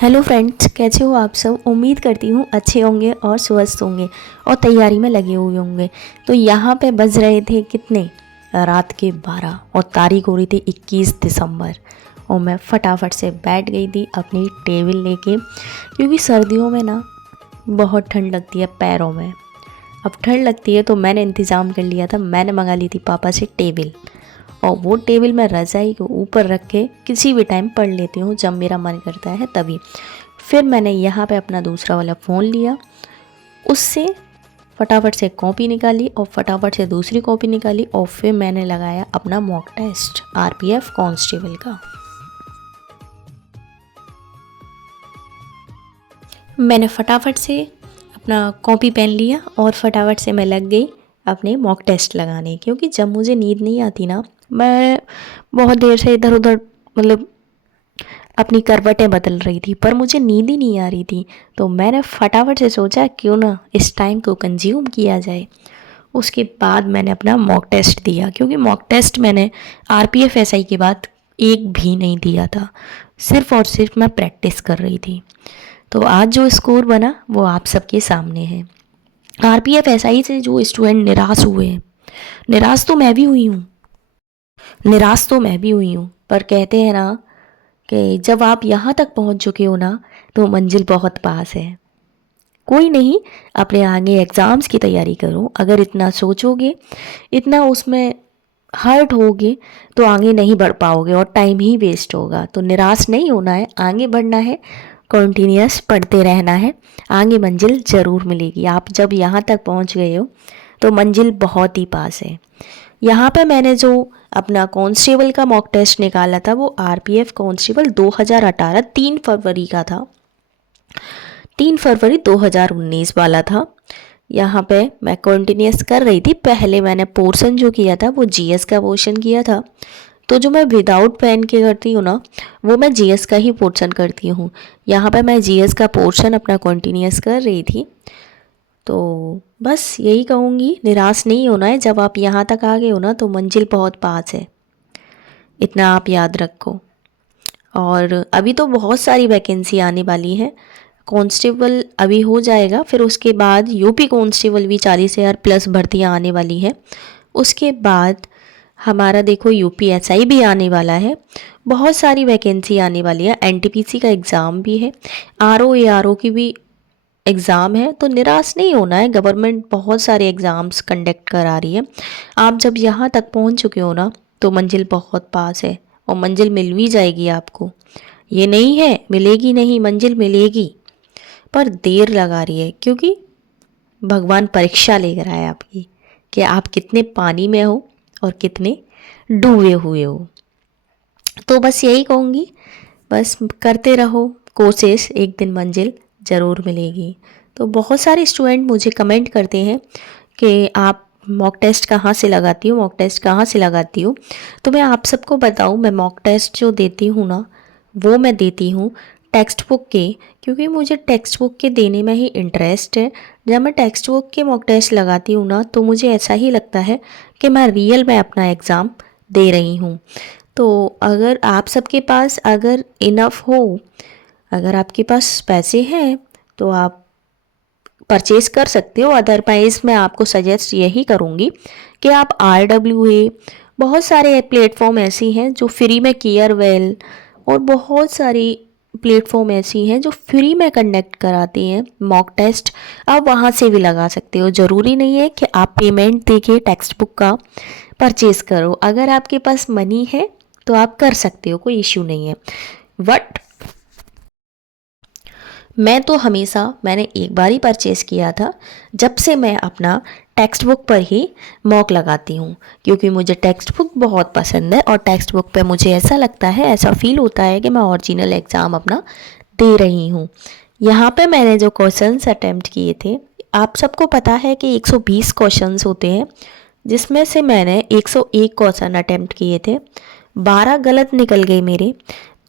Hello friends, कैसे हो आप सब। उम्मीद करती हूँ अच्छे होंगे और स्वस्थ होंगे और तैयारी में लगे हुए होंगे। तो यहाँ पे बज रहे थे कितने, रात के 12 और तारीख हो रही थी 21 दिसंबर। और मैं फटाफट से बैठ गई थी अपनी टेबल लेके, क्योंकि सर्दियों में ना बहुत ठंड लगती है पैरों में। अब ठंड लगती है तो मैंने इंतज़ाम कर लिया था, मैंने मंगा ली थी पापा से टेबल। और वो टेबल मैं रज़ाई के ऊपर रख के किसी भी टाइम पढ़ लेती हूँ, जब मेरा मन करता है तभी। फिर मैंने यहाँ पे अपना दूसरा वाला फ़ोन लिया, उससे फटाफट से कॉपी निकाली और फटाफट से दूसरी कॉपी निकाली और फिर मैंने लगाया अपना मॉक टेस्ट आरपीएफ कांस्टेबल का। मैंने फटाफट से अपना कॉपी पेन लिया और फटाफट से मैं लग गई अपने मॉक टेस्ट लगाने, क्योंकि जब मुझे नींद नहीं आती ना, मैं बहुत देर से इधर उधर मतलब अपनी करवटें बदल रही थी, पर मुझे नींद ही नहीं आ रही थी। तो मैंने फटाफट से सोचा क्यों ना इस टाइम को कंज्यूम किया जाए। उसके बाद मैंने अपना मॉक टेस्ट दिया, क्योंकि मॉक टेस्ट मैंने आरपीएफ एसआई के बाद एक भी नहीं दिया था, सिर्फ़ और सिर्फ मैं प्रैक्टिस कर रही थी। तो आज जो स्कोर बना वो आप सबके सामने है। आरपीएफ एसआई से जो स्टूडेंट निराश हुए हैं, निराश तो मैं भी हुई हूँ, पर कहते हैं ना कि जब आप यहाँ तक पहुँच चुके हो ना, तो मंजिल बहुत पास है। कोई नहीं, अपने आगे एग्ज़ाम्स की तैयारी करो। अगर इतना सोचोगे, इतना उसमें हर्ट होगे, तो आगे नहीं बढ़ पाओगे और टाइम ही वेस्ट होगा। तो निराश नहीं होना है, आगे बढ़ना है, कंटिन्यूअस पढ़ते रहना है, आगे मंजिल ज़रूर मिलेगी। आप जब यहाँ तक पहुँच गए हो तो मंजिल बहुत ही पास है। यहाँ पे मैंने जो अपना कांस्टेबल का मॉक टेस्ट निकाला था वो आरपीएफ कांस्टेबल 2018 3 फरवरी का था, 3 फरवरी 2019 वाला था। यहाँ पे मैं कंटिन्यूस कर रही थी। पहले मैंने पोर्शन जो किया था वो जीएस का पोर्शन किया था। तो जो मैं विदाउट पेन के करती हूँ ना, वो मैं जीएस का ही पोर्शन करती हूँ। यहाँ पे मैं जीएस का पोर्शन अपना कंटिन्यूस कर रही थी। तो बस यही कहूँगी, निराश नहीं होना है। जब आप यहाँ तक आ गए हो ना, तो मंजिल बहुत पास है, इतना आप याद रखो। और अभी तो बहुत सारी वैकेंसी आने वाली है। कांस्टेबल अभी हो जाएगा, फिर उसके बाद यूपी कांस्टेबल भी 40,000 प्लस भर्तियाँ आने वाली है। उसके बाद हमारा देखो यूपी एसआई भी आने वाला है। बहुत सारी वैकेंसी आने वाली है। एनटीपीसी का एग्ज़ाम भी है, आरओ एआरओ की भी एग्ज़ाम है। तो निराश नहीं होना है, गवर्नमेंट बहुत सारे एग्ज़ाम्स कंडक्ट करा रही है। आप जब यहाँ तक पहुँच चुके हो ना, तो मंजिल बहुत पास है और मंजिल मिल भी जाएगी आपको। ये नहीं है मिलेगी नहीं, मंजिल मिलेगी, पर देर लगा रही है, क्योंकि भगवान परीक्षा ले रहा है आपकी कि आप कितने पानी में हो और कितने डूबे हुए हो। तो बस यही कहूँगी, बस करते रहो कोशिश, एक दिन मंजिल ज़रूर मिलेगी। तो बहुत सारे स्टूडेंट मुझे कमेंट करते हैं कि आप मॉक टेस्ट कहाँ से लगाती हो, मॉक टेस्ट कहाँ से लगाती हो। तो मैं आप सबको बताऊँ, मैं मॉक टेस्ट जो देती हूँ ना, वो मैं देती हूँ टेक्स्ट बुक के, क्योंकि मुझे टेक्स्ट बुक के देने में ही इंटरेस्ट है। जब मैं टेक्स्ट बुक के मॉक टेस्ट लगाती हूँ ना, तो मुझे ऐसा ही लगता है कि मैं रियल में अपना एग्ज़ाम दे रही हूँ। तो अगर आप सबके पास अगर इनफ हो, अगर आपके पास पैसे हैं, तो आप परचेज़ कर सकते हो। अदरवाइज़ मैं आपको सजेस्ट यही करूँगी कि आप RWA, बहुत सारे प्लेटफॉर्म ऐसी हैं जो फ्री में, केयरवेल और बहुत सारी प्लेटफॉर्म ऐसी हैं जो फ्री में कंडक्ट कराती हैं मॉक टेस्ट। आप वहाँ से भी लगा सकते हो। ज़रूरी नहीं है कि आप पेमेंट देके टेक्स्ट बुक का परचेज़ करो। अगर आपके पास मनी है तो आप कर सकते हो, कोई इश्यू नहीं है। बट मैं तो हमेशा, मैंने एक बार ही परचेज़ किया था, जब से मैं अपना टेक्स्ट बुक पर ही मॉक लगाती हूँ, क्योंकि मुझे टेक्स्ट बुक बहुत पसंद है और टेक्स्ट बुक पे मुझे ऐसा लगता है, ऐसा फील होता है कि मैं ओरिजिनल एग्ज़ाम अपना दे रही हूँ। यहाँ पे मैंने जो क्वेश्चंस अटेम्प्ट किए थे, आप सबको पता है कि 120 क्वेश्चंस होते हैं, जिसमें से मैंने 101 क्वेश्चन अटेम्प्ट किए थे, 12 गलत निकल गए मेरे।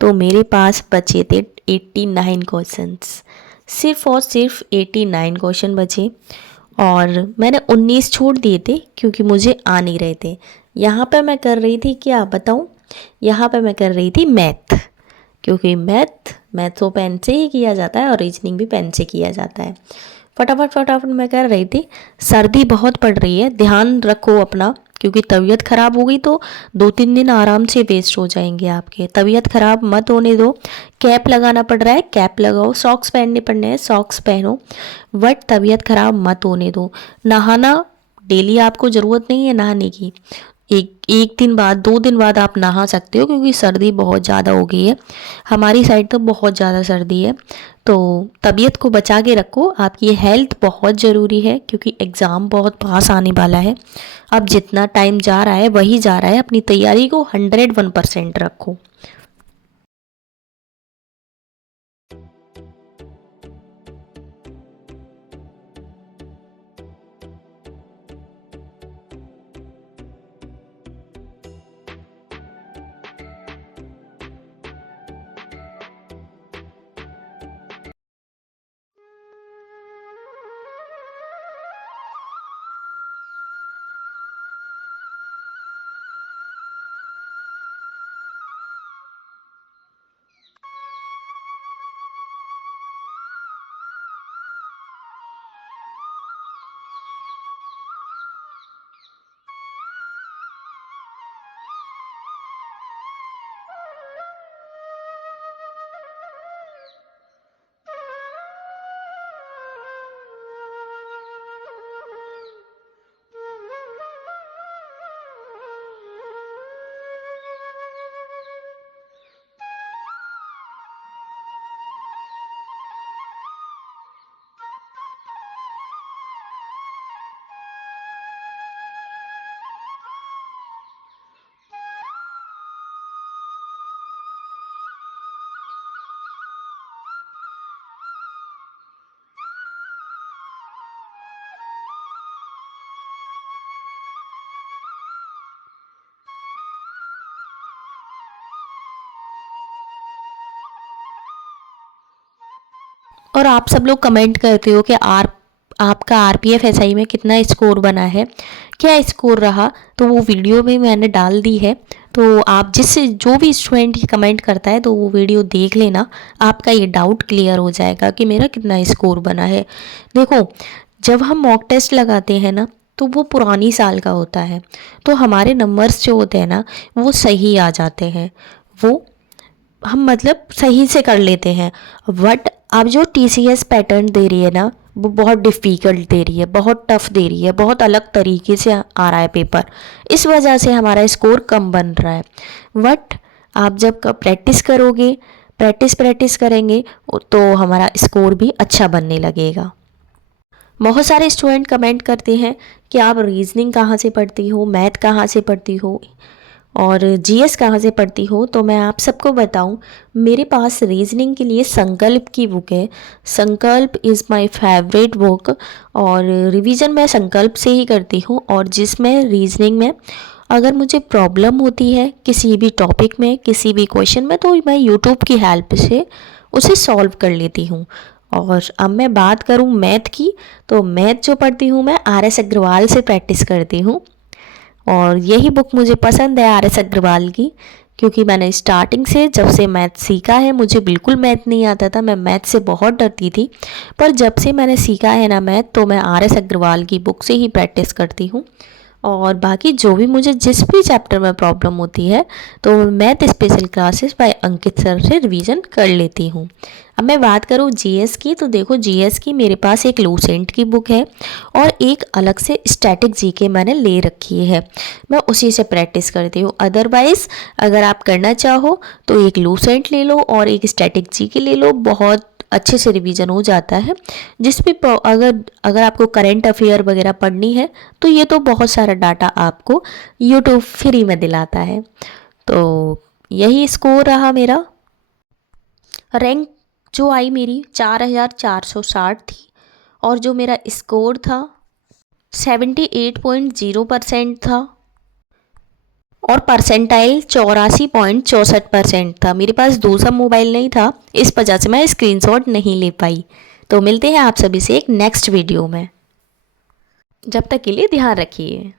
तो मेरे पास बचे थे 89 क्वेश्चंस, सिर्फ़ और सिर्फ 89 क्वेश्चन बचे। और मैंने 19 छोड़ दिए थे क्योंकि मुझे आ नहीं रहे थे। यहाँ पे मैं कर रही थी, क्या बताऊँ, यहाँ पे मैं कर रही थी मैथ। क्योंकि मैथ तो पेन से ही किया जाता है और रीजनिंग भी पेन से किया जाता है। फटाफट मैं कर रही थी। सर्दी बहुत पड़ रही है, ध्यान रखो अपना, क्योंकि तबीयत ख़राब हो गई तो 2-3 दिन आराम से वेस्ट हो जाएंगे आपके। तबीयत ख़राब मत होने दो। कैप लगाना पड़ रहा है, कैप लगाओ, सॉक्स पहनने पड़ने हैं, सॉक्स पहनो, बट तबीयत ख़राब मत होने दो। नहाना डेली आपको ज़रूरत नहीं है नहाने की, एक दिन बाद 2 दिन बाद आप नहा सकते हो, क्योंकि सर्दी बहुत ज़्यादा हो गई है। हमारी साइड तो बहुत ज़्यादा सर्दी है। तो तबीयत को बचा के रखो, आपकी हेल्थ बहुत ज़रूरी है, क्योंकि एग्ज़ाम बहुत पास आने वाला है। अब जितना टाइम जा रहा है वही जा रहा है, अपनी तैयारी को 101% रखो। और आप सब लोग कमेंट करते हो कि आपका आरपीएफ एसआई में कितना स्कोर बना है, क्या स्कोर रहा, तो वो वीडियो भी मैंने डाल दी है। तो आप जिससे जो भी स्टूडेंट ये कमेंट करता है तो वो वीडियो देख लेना, आपका ये डाउट क्लियर हो जाएगा कि मेरा कितना स्कोर बना है। देखो, जब हम मॉक टेस्ट लगाते हैं ना, तो वो पुरानी साल का होता है, तो हमारे नंबर्स जो होते हैं ना वो सही आ जाते हैं, वो हम मतलब सही से कर लेते हैं। बट अब जो टीसीएस पैटर्न दे रही है ना, वो बहुत डिफ़िकल्ट दे रही है, बहुत टफ दे रही है, बहुत अलग तरीके से आ रहा है पेपर। इस वजह से हमारा स्कोर कम बन रहा है। बट आप जब प्रैक्टिस करोगे, प्रैक्टिस करेंगे, तो हमारा स्कोर भी अच्छा बनने लगेगा। बहुत सारे स्टूडेंट कमेंट करते हैं कि आप रीजनिंग कहाँ से पढ़ती हो, मैथ कहाँ से पढ़ती हो और जीएस कहाँ से पढ़ती हो। तो मैं आप सबको बताऊं, मेरे पास रीजनिंग के लिए संकल्प की बुक है। संकल्प इज़ माय फेवरेट बुक, और रिवीजन मैं संकल्प से ही करती हूँ। और जिसमें रीजनिंग में अगर मुझे प्रॉब्लम होती है किसी भी टॉपिक में, किसी भी क्वेश्चन में, तो मैं यूट्यूब की हेल्प से उसे सॉल्व कर लेती हूँ। और अब मैं बात करूँ मैथ की, तो मैथ जो पढ़ती हूँ मैं आर.एस. अग्रवाल से प्रैक्टिस करती हूँ। और यही बुक मुझे पसंद है आर.एस. अग्रवाल की, क्योंकि मैंने स्टार्टिंग से जब से मैथ सीखा है, मुझे बिल्कुल मैथ नहीं आता था, मैं मैथ से बहुत डरती थी। पर जब से मैंने सीखा है ना मैथ, तो मैं आर.एस. अग्रवाल की बुक से ही प्रैक्टिस करती हूँ। और बाकी जो भी मुझे जिस भी चैप्टर में प्रॉब्लम होती है, तो मैथ स्पेशल क्लासेस बाय अंकित सर से रिवीजन कर लेती हूँ। अब मैं बात करूँ जीएस की, तो देखो जीएस की मेरे पास एक लूसेंट की बुक है और एक अलग से स्टैटिक जीके मैंने ले रखी है, मैं उसी से प्रैक्टिस करती हूँ। अदरवाइज़ अगर आप करना चाहो तो एक लूसेंट ले लो और एक स्टैटिक जीके ले लो, बहुत अच्छे से रिवीजन हो जाता है। जिस भी अगर आपको करंट अफेयर वगैरह पढ़नी है, तो ये तो बहुत सारा डाटा आपको यूट्यूब फ्री में दिलाता है। तो यही स्कोर रहा मेरा। रैंक जो आई मेरी 4460 थी, और जो मेरा स्कोर था 78.0% था, और परसेंटाइल 84.64% था। मेरे पास दूसरा मोबाइल नहीं था, इस वजह से मैं स्क्रीनशॉट नहीं ले पाई। तो मिलते हैं आप सभी से एक नेक्स्ट वीडियो में, जब तक के लिए ध्यान रखिए।